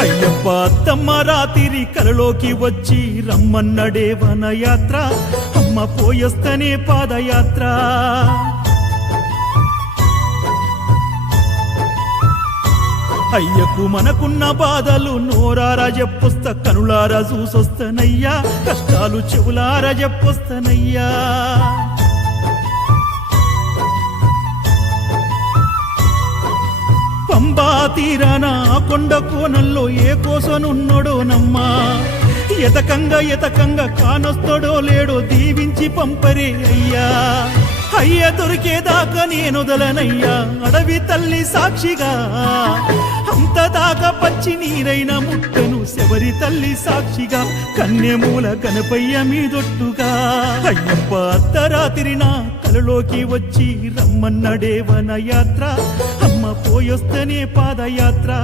అయ్యప్ప అత్తమ్మ రాత్రి కలలోకి వచ్చి రమ్మన్నడే వనయాత్ర, అమ్మ పోయొస్తనే పాదయాత్ర. అయ్యకు మనకున్న బాధలు నోరారా చెప్పొస్తా, కనులారా చూసొస్తనయ్యా, కష్టాలు చెవులారా చెప్పొస్తనయ్యా. పంబా తీరాన కొండ కోణంలో ఏ కోసనున్నడోనమ్మా, ఎతకంగా కానొస్తడో లేడో దీవించి పంపరే అయ్యా. అయ్య దొరికేదాకా నేనొదలనయ్యా, అడవి తల్లి సాక్షిగా, అంతదాకా పచ్చి నీరైన ముట్టను శబరి తల్లి సాక్షిగా, కన్యమూల గణపయ్య మీదొట్టుగా. అయ్యప్ప అర్ధరాత్రి నా కలలోకి వచ్చి రమ్మన్నడే వనయాత్ర, అమ్మ పోయొస్తనే పాదయాత్ర.